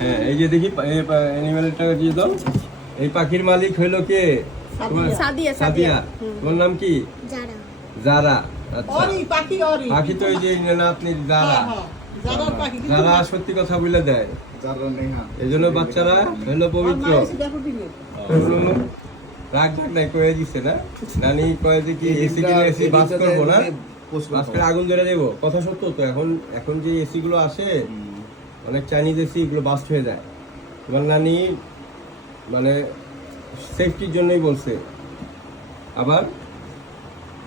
হ্যাঁ এই যে দেখি অ্যানিমেলটা দিয়ে দাও। এই পাখির মালিক হইলো কে? সাদিয়া। তোমার নাম কি? জারা। আচ্ছা পাখি তো এই যে আপনি জারা। যারা সত্যি কথা বলে দেয় এই জন্য বাচ্চারা হইলো পবিত্র। রাগ ঢাক নাই কয়ে দিচ্ছে না নানি, কয়ে যে কি এসি কিনে এসি বাস করবো না, বাস করে আগুন ধরে দেবো। কথা সত্য তো। এখন যে এসি গুলো আসে অনেক চাইনিজ এসি, এগুলো বাস্ট হয়ে যায়। তোমার নানি মানে সেফটির জন্যই বলছে। আবার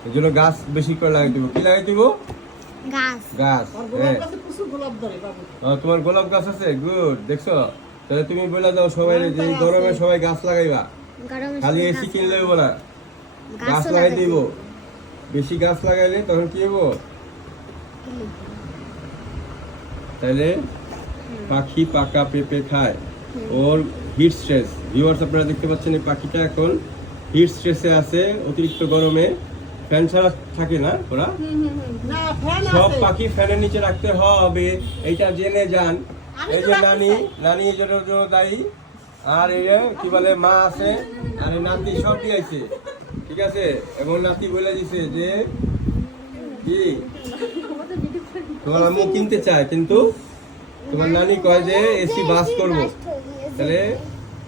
এই জন্য গাছ বেশি করে লাগাই দিব। কি লাগাই দিব? গাছ। হ্যাঁ তোমার গোলাপ গাছ আছে, গুড। দেখছো? তাহলে তুমি বলে দাও সবাই যে গরমে সবাই গাছ লাগাইবা, খালি এসি কিনলে হবো না, গাছ লাগাই দিব। বেশি গাছ লাগাইলে তখন কি হবো? তাহলে পাখি পাকা পেঁপে খায়। ওর হিট স্ট্রেস, ভিউয়ার্স আপনারা দেখতে পাচ্ছেন এই পাখিটা এখন হিট স্ট্রেসে আছে, অতিরিক্ত গরমে। ফ্যান ছাড়া থাকে না ওরা, সব পাখি ফ্যানের নিচে রাখতে হবে, এইটা জেনে যান। এই যে নানি এই জন্য দায়ী, আর এই কি বলে মা আছে, আর নাতি সব দিয়েছে, ঠিক আছে? এবং নাতি বলে দিছে যে কি তোমার আম্মু কিনতে চায়, কিন্তু তোমার নানি কয় যে এসি বাস করবো। তাহলে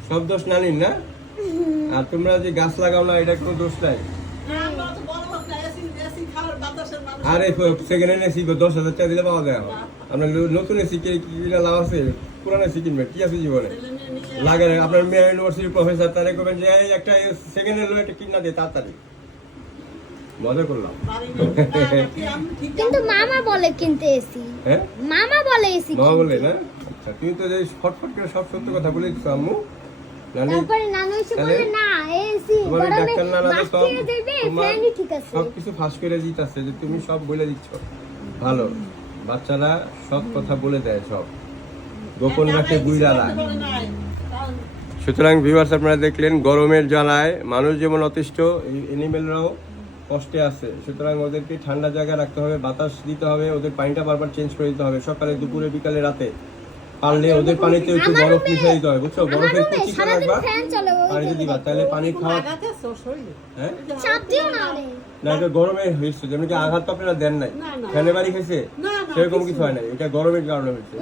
সব দোষ নানির না? আর তোমরা যে গাছ লাগাও না, এটা কোনো দোষ নাই। আরে সেকেন্ড হ্যান্ড এসি 10,000 টাকা দিলে পাওয়া যায়। আপনার নতুন এসি কিনা লাভ আছে? পুরানো এসি কিনবেন, কি আছে জীবনে? লাগে না। আপনার মেয়ে ইউনিভার্সিটির প্রফেসর, তারা করবেন যে একটা সেকেন্ড হ্যান্ড একটা কিনা দিয়ে তাড়াতাড়ি। মজা করলাম। কিন্তু মামা বলে কিনতে এসি। হ্যাঁ মামা বলে এসি। মামা বলে না? আচ্ছা তুমি তো যে ফটফট করে সব সত্য কথা বলে দিছো আম্মু। তারপরে নানু এসে বলে না এসি গরমে বাস করে দেবে, ফ্যানই ঠিক আছে। সব কিছু ফাঁস করে দিতেছে যে তুমি সব বলে দিচ্ছ। ভালো বাচ্চারা সব কথা বলে দেয়, সব গোপন রাখে গুইরালা। সুতরাং ভিউয়ার্স আপনারা দেখলেন গরমের জ্বালায় মানুষ যেমন অতিষ্ঠ, এই অ্যানিমেলরাও কষ্টে আছে। সুতরাং ওদেরকে ঠান্ডা জায়গায় রাখতে হবে, বাতাস দিতে হবে, ওদের পানিটা বারবার চেঞ্জ করে দিতে হবে, সকালে দুপুরে বিকালে রাতে। পারলে ওদের পানিতে একটু বরফ মিশিয়ে দিতে হবে, বুঝছো? বরফের কুচি করে রাখবা, পানিতে দিবা, তাহলে পানি খাওয়া। হ্যাঁ না, এটা গরমে হয়েছে। যেমন কি আঘাত তো আপনারা দেন নাই, ফ্যানে বাড়ি খেয়েছে, সেরকম কিছু হয় নাই। এটা গরমের কারণে হয়েছে।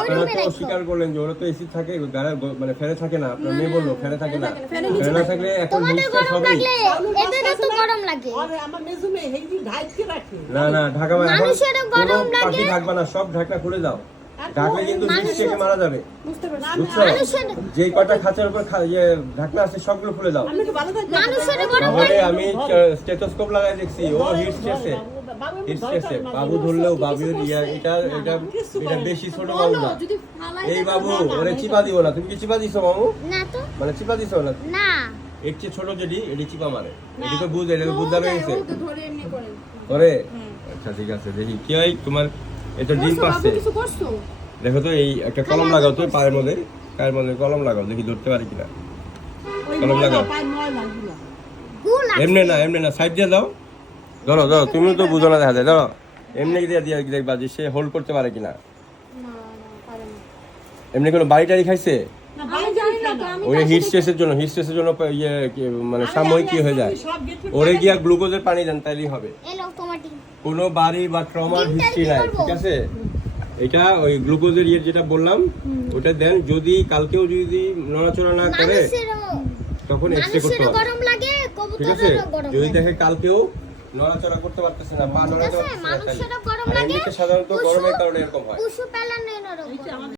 আপনারা তো স্বীকার করলেন যে ওরা তো এসি থাকে, মানে ফ্যানে থাকে না। আপনার মেয়ে বললো ফ্যানে থাকে না। ফ্যানে না থাকলে এখন না ঢাকা পাখি ঢাকবা না, সব ঢাকনা খুলে দাও। ঢাকলে কিন্তু থেকে মারা যাবে, বুঝছো? যে কটা খাঁচার উপর ঢাকনা আছে সবগুলো খুলে দাও। তাহলে আমি স্টেথোস্কোপ লাগাই দেখছি, ও হিট স্ট্রেসে। বাবু ধরলেও বাবুর এটা বেশি ছোট বাবু না। এই বাবু ওরে চিপা দিব না। তুমি কি চিপা দিছো মামু? মানে চিপা দিছো না? এর চেয়ে ছোট যেটি এটি চিপা মারে। এটি তো বুঝ, এটা বুঝতে পেরেছে করে। আচ্ছা ঠিক আছে, দেখি কি হয় তোমার। এটা ডিম পাচ্ছে, দেখো তো। এই একটা কলম লাগাও তো পায়ের মধ্যে কলম লাগাও, দেখি ধরতে পারি কিনা। কলম লাগাও। এমনি না, সাইড দিয়ে দাও। ধরো তুমি তো বুঝো না, দেখা যায়। ধরো এমনি দিয়ে দেখবা যে সে হোল্ড করতে পারে কিনা। এমনি কোনো বাড়ি টাড়ি খাইছে? ওই হিট স্ট্রেসের জন্য মানে সাময়িক কি হয়ে যায়, ওরে গিয়া গ্লুকোজের পানি দেন, তাইলেই হবে। কোনো বাড়ি বা ট্রমার হিস্ট্রি নাই, ঠিক আছে? এটা ওই গ্লুকোজের যেটা বললাম ওটা দেন। যদি কালকেও যদি নড়াচড়া না করে তখন এক্সরে করতে হবে, ঠিক আছে? যদি দেখে কালকেও নড়াচড়া করতে পারতেছে না, পা নড়াতে পারতেছে না, এমনিতে সাধারণত গরমের কারণে এরকম হয়।